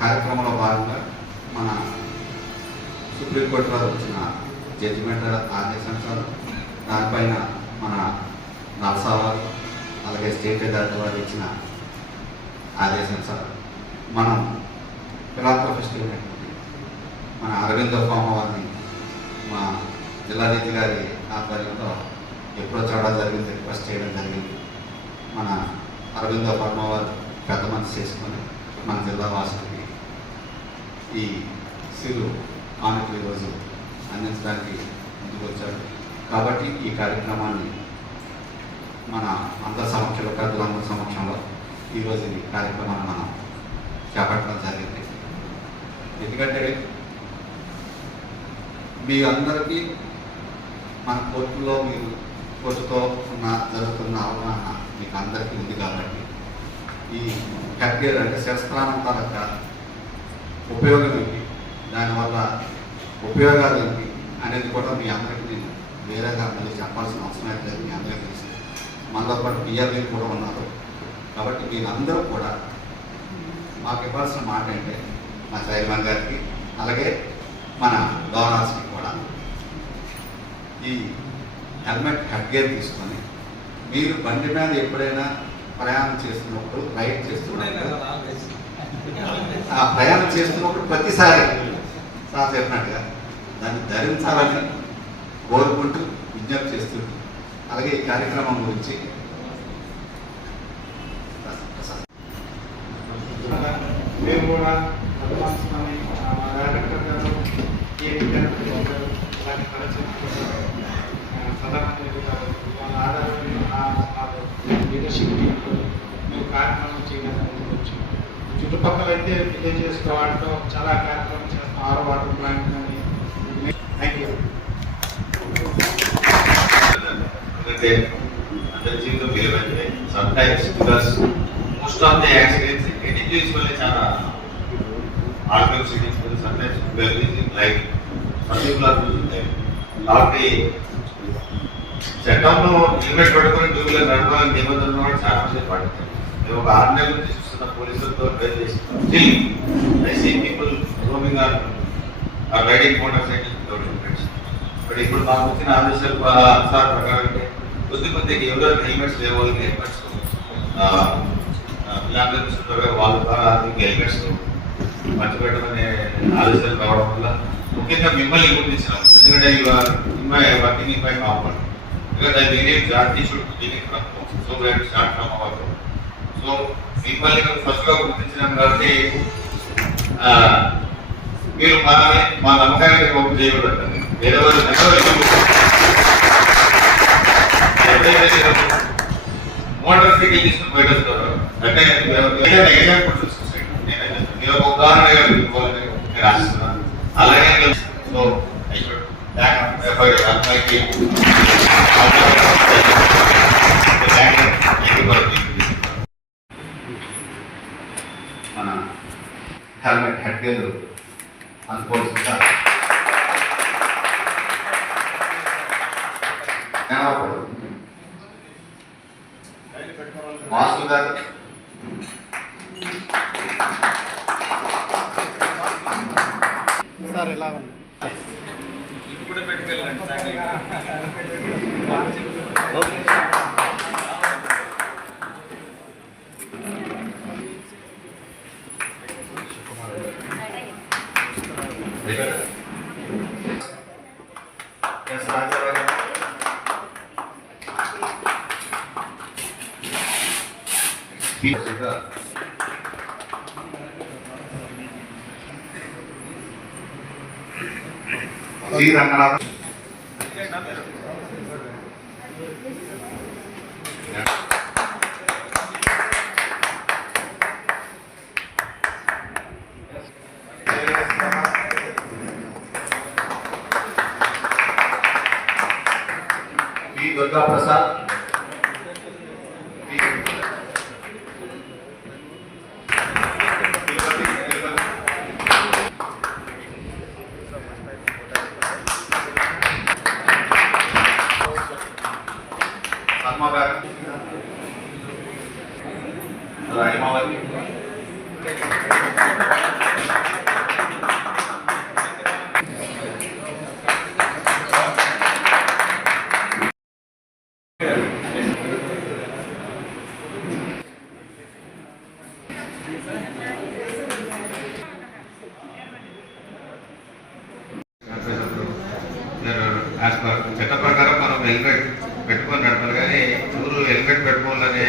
కార్యక్రమంలో భాగంగా మన సుప్రీంకోర్టు వారు వచ్చిన జడ్జిమెంట్ ఆదేశానుసారం దానిపైన మన నర్సా వారు అలాగే స్టేట్ అథారిటీ వారు ఇచ్చిన ఆదేశానుసారం మనం ఫిలాంథ్రపిస్ట్ మన అరవింద ఫార్మ వారిని మా జిల్లాధికారి గారి ఆధ్వర్యంలో ఎప్పుడో చూడడం జరిగింది, రిక్వెస్ట్ చేయడం జరిగింది. మన అరవింద ఫార్మ వారు పెద్ద మనసు చేసుకొని మన జిల్లా వాసులకి ఈ సిరు ఆమెకు ఈరోజు అందించడానికి ముందుకు వచ్చాడు. కాబట్టి ఈ కార్యక్రమాన్ని మన అందరి సమక్షంలో పెద్దలందరి సమక్షంలో ఈరోజు ఈ కార్యక్రమాన్ని మనం చేపట్టడం జరిగింది. ఎందుకంటే మీ అందరికీ మన కోర్టులో మీరు కోర్టుతో జరుగుతున్న అవగాహన మీకు అందరికీ ఉంది. కాబట్టి ఈ హెడ్గేర్ అంటే శస్త్రానం తరగ ఉపయోగం ఏంటి, దానివల్ల ఉపయోగాలు ఏంటి అనేది కూడా మీ అందరికీ నేను వేరేగా మళ్ళీ చెప్పాల్సిన అవసరం అయితే లేదు. మీ అందరికీ తెలిసి మనతో పాటు పిఆర్లు కూడా ఉన్నారు. కాబట్టి మీరందరూ కూడా మాకు ఇవ్వాల్సిన మాట ఏంటంటే మా చైర్మన్ గారికి అలాగే మన డోనర్స్కి కూడా ఈ హెల్మెట్ హెడ్గేర్ తీసుకొని మీరు బండి మీద ఎప్పుడైనా ప్రయాణం చేస్తున్నప్పుడు రైడ్ చేస్తున్నప్పుడు ప్రయాణం చేస్తున్నప్పుడు ప్రతిసారి సార్ చెప్పినట్టుగా దాన్ని ధరించాలని కోరుకుంటూ విజ్ఞప్తి చేస్తుంది. అలాగే ఈ కార్యక్రమం గురించి మేము కూడా డైరెక్టర్ గారు వాళ్ళ ఆధారంగా లీడర్షిప్ టీంలో మేము కార్యక్రమం చేయడానికి వచ్చాము. చుట్టుపక్కల అయితే విలేజెస్ వాటిలో చాలా కార్యక్రమం చేస్తాం. ఆరో వాటర్ ప్లాంట్ కానీ. Thank you. అందరి జీవితం విలువైంది. Sometimes because most of the accidents individually చాలా organs sometimes wellbeing like some people are losing life. కాబట్టి చట్టంలో హెల్మెట్ పెట్టుకుని టూ వీలర్ నడపాలని నిబంధనలు కూడా చాలా మంది పాటిస్తారు. మేము ఒక 6 నెలల నుంచి చూస్తున్న పోలీసులతో ట్రై చేస్తున్నాం. Still I see people roaming or riding motorcycle without helmets. But ఇప్పుడు మాకు వచ్చిన ఆదేశాల ప్రకారం కొద్దిగా ఎవరెవరికి హెల్మెట్స్ లేవు వాళ్ళకి హెల్మెట్స్ పిల్లలు వాళ్ళ ద్వారా హెల్మెట్స్ మర్చిపెట్టమనే ఆదేశాలు రావడం వల్ల ముఖ్యంగా మిమ్మల్ని గుర్తించినాం. ఎందుకంటే working in my compound because I believe that he should begin from home. So we have to start from our home. So మిమ్మల్ని ఫస్ట్ గా గుర్తించినాం కాబట్టి మీరు మా నమ్మకానికి పంపు చేయబడ్డారు. వేరే వాళ్ళు మోటార్ సైకిల్ తీసుకుని బయట వస్తారు అంటే ఎగ్జాంపుల్ చూసుకోండి. నేను ఒక ఉదాహరణగా తీసుకోవాలని నేను ఆశిస్తున్నాను. అలాగే సో ఐ షుడ్ మన హెల్మెట్ హెడ్గేర్ అనుకోవాల్సిందిగా మాస్టర్ గారు సార్ ఎలా ఇప్పుడు పెట్టుకెళ్ళండి. రంగనాథ్ దుర్గా ప్రసాద్ రత్నమ్మ గారు, రాయమావతి, చట్ట ప్రకారం మనం హెల్మెట్ పెట్టుకొని నడపాలి, కానీ ఊరు హెల్మెట్ పెట్టుకోవాలనే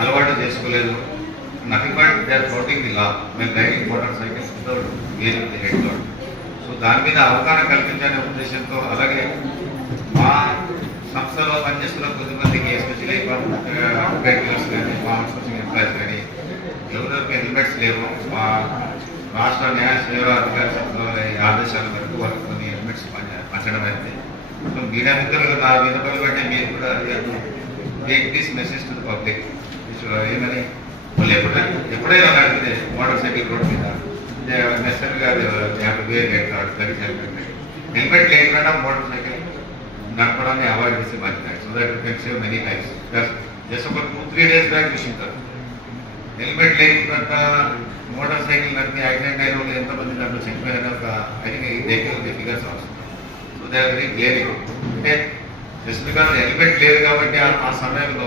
అలవాటు చేసుకోలేదు. Nothing but they are floating the law మేము riding motorcycles without wearing the head లాడ్. సో దాని మీద అవగాహన కల్పించనే ఉద్దేశంతో, అలాగే మా సంస్థలో పనిచేస్తున్న కొద్దిమందికి ఎస్పెషల్లీ అడ్వకేటర్స్ కానీ మా అవుట్సోర్సింగ్ ఎంప్లాయీస్ కానీ ఎవరికి హెల్మెట్స్ లేవు. మా రాష్ట్ర న్యాయ సేవా అధికారి సంస్థల ఆదేశాల వరకు వాళ్ళకి కొన్ని హెల్మెట్స్ పంచడం అయితే. సో మీడియా మిత్రులు నా వినపలు బట్టి మీరు కూడా take this message to the public. ఏమని వాళ్ళు ఎప్పుడైనా నడిపితే మోటార్ సైకిల్ రోడ్ మీద నెసరీగా వేర్ హెల్మెట్ లేకుండా మోటార్ సైకిల్ నడపడాన్ని అవాయిడ్ చేసే బాధ్యత. So that you can save many lifes. Just ఒక 2-3 days బ్యాక్ చూసింటారు హెల్మెట్ లేకుండా మోటార్ సైకిల్ నడిపి యాక్సిడెంట్ అయిన వాళ్ళు ఎంతమంది దాంట్లో చనిపోయిన ఒక ఐ థింక్ ఫిగర్స్ అవసరం. So they are very clearing. అంటే జస్ట్ బికాస్ హెల్మెట్ లేదు కాబట్టి ఆ సమయంలో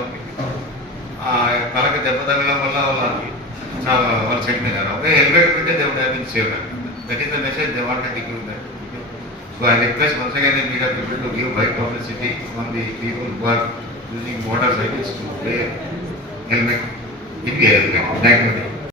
తలకి దెబ్బ తగలడం వల్ల వాళ్ళు చనిపోయినారు. ఒకే హెల్మెట్ ఉంటే they would have been saved. That is the message they wanted to give that. So I request once again the media people to give wide publicity on the people who are using motorcycles to wear helmet in the helmet. Thank you.